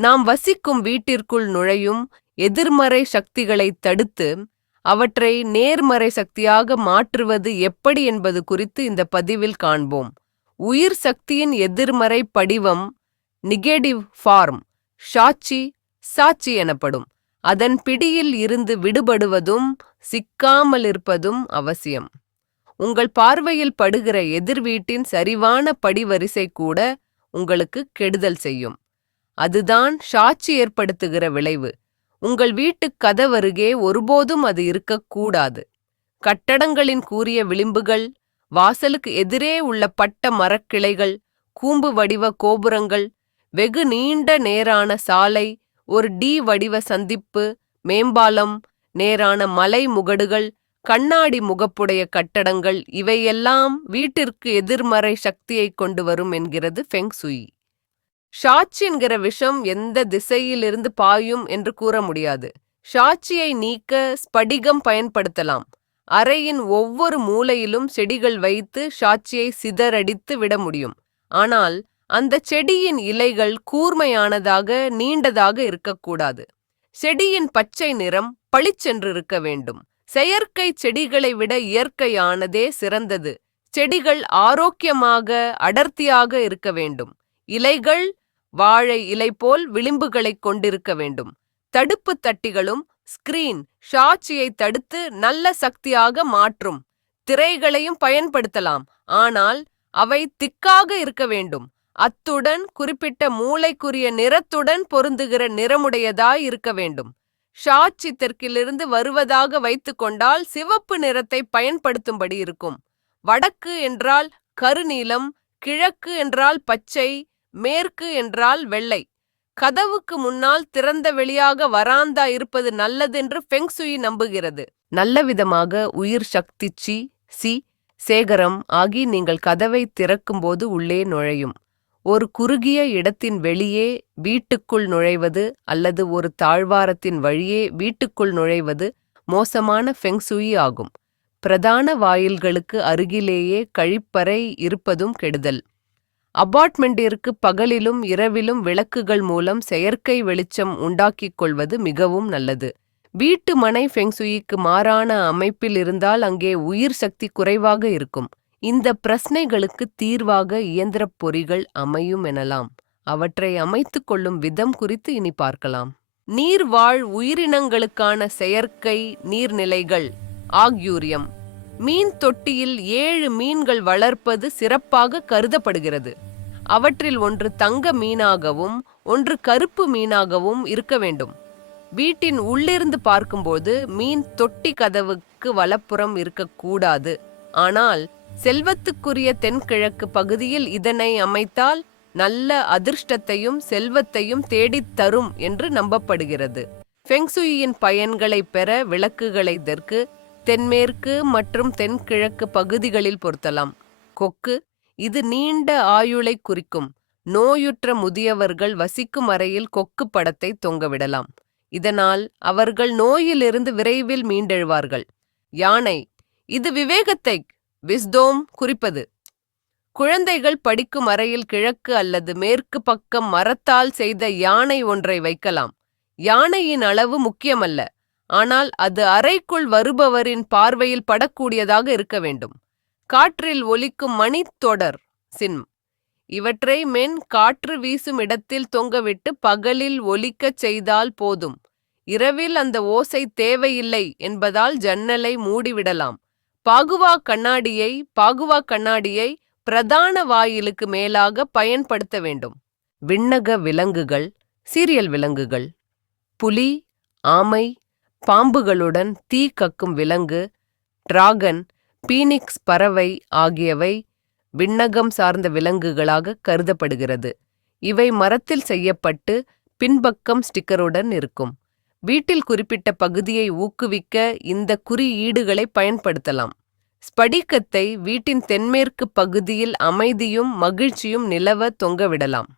நாம் வசிக்கும் வீட்டிற்குள் நுழையும் எதிர்மறை சக்திகளைத் தடுத்து அவற்றை நேர்மறை சக்தியாக மாற்றுவது எப்படி என்பது குறித்து இந்த பதிவில் காண்போம். உயிர் சக்தியின் எதிர்மறை படிவம் நெகட்டிவ் ஃபார்ம் சாட்சி எனப்படும். அதன் பிடியில் இருந்து விடுபடுவதும் சிக்காமலிருப்பதும் அவசியம். உங்கள் பார்வையில் படுகிற எதிர் வீட்டின் சரிவான படிவரிசை கூட உங்களுக்கு கெடுதல் செய்யும். அதுதான் சாட்சி ஏற்படுத்துகிற விளைவு. உங்கள் வீட்டுக் கதவருகே ஒருபோதும் அது இருக்கக்கூடாது. கட்டடங்களின் கூரிய விளிம்புகள், வாசலுக்கு எதிரே உள்ள பட்ட மரக்கிளைகள், கூம்பு வடிவ கோபுரங்கள், வெகு நீண்ட நேரான சாலை, ஒரு டி வடிவ சந்திப்பு, மேம்பாலம், நேரான மலை முகடுகள், கண்ணாடி முகப்புடைய கட்டடங்கள் இவையெல்லாம் வீட்டிற்கு எதிர்மறை சக்தியை கொண்டு வரும் என்கிறது ஃபெங் சுயி. சாட்சி என்கிற விஷம் எந்த திசையிலிருந்து பாயும் என்று கூற முடியாது. சாட்சியை நீக்க ஸ்படிகம் பயன்படுத்தலாம். அறையின் ஒவ்வொரு மூலையிலும் செடிகள் வைத்து சாட்சியை சிதறடித்து விட முடியும். ஆனால் அந்த செடியின் இலைகள் கூர்மையானதாக நீண்டதாக இருக்கக்கூடாது. செடியின் பச்சை நிறம் பளிச்சென்றிருக்க வேண்டும். செயற்கை செடிகளை விட இயற்கையானதே சிறந்தது. செடிகள் ஆரோக்கியமாக அடர்த்தியாக இருக்க வேண்டும். இலைகள் வாழை இலை போல் விளிம்புகளை கொண்டிருக்க வேண்டும். தடுப்பு தட்டிகளும் ஸ்கிரீன் சாட்சியை தடுத்து நல்ல சக்தியாக மாற்றும். திரைகளையும் பயன்படுத்தலாம், ஆனால் அவை திக்காக இருக்க வேண்டும். அத்துடன் குறிப்பிட்ட மூளைக்குரிய நிறத்துடன் பொருந்துகிற நிறமுடையதாய் இருக்க வேண்டும். சாட்சி தெற்கிலிருந்து வருவதாக வைத்துக்கொண்டால் சிவப்பு நிறத்தை பயன்படுத்தும்படி இருக்கும். வடக்கு என்றால் கருநீலம், கிழக்கு என்றால் பச்சை, மேற்கு என்றால் வெள்ளை. கதவுக்கு முன்னால் திறந்த வெளியாக வராந்தா இருப்பது நல்லதென்று ஃபெங் சுயி நம்புகிறது. நல்லவிதமாக உயிர் சக்தி சி சேகரம் ஆகி நீங்கள் கதவை திறக்கும்போது உள்ளே நுழையும். ஒரு குறுகிய இடத்தின் வெளியே வீட்டுக்குள் நுழைவது அல்லது ஒரு தாழ்வாரத்தின் வழியே வீட்டுக்குள் நுழைவது மோசமான ஃபெங் சுயி ஆகும். பிரதான வாயில்களுக்கு அருகிலேயே கழிப்பறை இருப்பதும் கெடுதல். அபார்ட்மெண்டிற்கு பகலிலும் இரவிலும் விளக்குகள் மூலம் செயற்கை வெளிச்சம் உண்டாக்கிக் கொள்வது மிகவும் நல்லது. வீட்டு மனை ஃபெங் சுயிக்கு மாறான அமைப்பில் இருந்தால் அங்கே உயிர் சக்தி குறைவாக இருக்கும். இந்த பிரச்சனைகளுக்கு தீர்வாக இயந்திரப் பொறிகள் அமையும் எனலாம். அவற்றை அமைத்துக் கொள்ளும் விதம் குறித்து இனி பார்க்கலாம். நீர்வாழ் உயிரினங்களுக்கான செயற்கை நீர்நிலைகள் ஆக்யூரியம். மீன் தொட்டியில் 7 மீன்கள் வளர்ப்பது சிறப்பாக கருதப்படுகிறது. அவற்றில் ஒன்று தங்க மீனாகவும் ஒன்று கருப்பு மீனாகவும் இருக்க வேண்டும். வீட்டின் உள்ளிருந்து பார்க்கும்போது மீன் தொட்டி கதவுக்கு வலப்புறம் இருக்கக்கூடாது. ஆனால் செல்வத்துக்குரிய தென்கிழக்கு பகுதியில் இதனை அமைத்தால் நல்ல அதிர்ஷ்டத்தையும் செல்வத்தையும் தேடித் தரும் என்று நம்பப்படுகிறது. ஃபெங் சுயியின் பயன்களை பெற விளக்குகளை தெற்கு, தென்மேற்கு மற்றும் தென்கிழக்கு பகுதிகளில் பொருத்தலாம். கொக்கு, இது நீண்ட ஆயுளை குறிக்கும். நோயுற்ற முதியவர்கள் வசிக்கும் அறையில் கொக்கு படத்தை தொங்கவிடலாம். இதனால் அவர்கள் நோயிலிருந்து விரைவில் மீண்டெழுவார்கள். யானை, இது விவேகத்தை விஸ்டோம் குறிப்பது. குழந்தைகள் படிக்கும் அறையில் கிழக்கு அல்லது மேற்கு பக்கம் மரத்தால் செய்த யானை ஒன்றை வைக்கலாம். யானையின் அளவு முக்கியமல்ல, ஆனால் அது அறைக்குள் வருபவரின் பார்வையில் படக்கூடியதாக இருக்க வேண்டும். காற்றில் ஒலிக்கும் மணித்தொடர் சின்ம். இவற்றை காற்று வீசும் இடத்தில் தொங்கவிட்டு பகலில் ஒலிக்கச் செய்தால் போதும். இரவில் அந்த ஓசை தேவையில்லை என்பதால் ஜன்னலை மூடிவிடலாம். பாகுவா கண்ணாடியை பிரதான வாயிலுக்கு மேலாக பயன்படுத்த வேண்டும். விண்ணக விலங்குகள், சீரியல் விலங்குகள், புலி, ஆமை, பாம்புகளுடன் தீ கக்கும் விலங்கு, டிராகன், பீனிக்ஸ் பறவை ஆகியவை விண்ணகம் சார்ந்த விலங்குகளாக கருதப்படுகிறது. இவை மரத்தில் செய்யப்பட்டு பின்பக்கம் ஸ்டிக்கருடன் இருக்கும். வீட்டில் குறிப்பிட்ட பகுதியை ஊக்குவிக்க இந்த குறியீடுகளை பயன்படுத்தலாம். ஸ்படிகத்தை வீட்டின் தென்மேற்கு பகுதியில் அமைதியும் மகிழ்ச்சியும் நிலவ தொங்கவிடலாம்.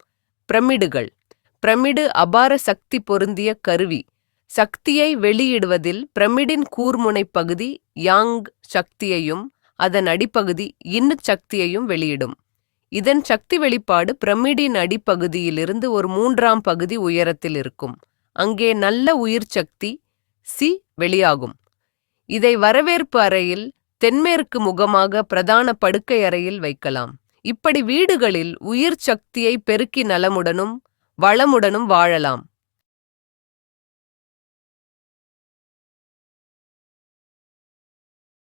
பிரமிடுகள். பிரமிடு அபார சக்தி பொருந்திய கருவி. சக்தியை வெளியிடுவதில் பிரமிடின் கூர்முனை பகுதி யாங் சக்தியையும் அதன் அடிப்பகுதி யின் சக்தியையும் வெளியிடும். இதன் சக்தி வெளிப்பாடு பிரமிடின் அடிப்பகுதியிலிருந்து ஒரு 3ஆம் பகுதி உயரத்தில் இருக்கும். அங்கே நல்ல உயிர் சக்தி சி வெளியாகும். இதை வரவேற்பு அறையில் தென்மேற்கு முகமாக பிரதான படுக்கை அறையில் வைக்கலாம். இப்படி வீடுகளில் உயிர் சக்தியை பெருக்கி நலமுடனும் வளமுடனும் வாழலாம்.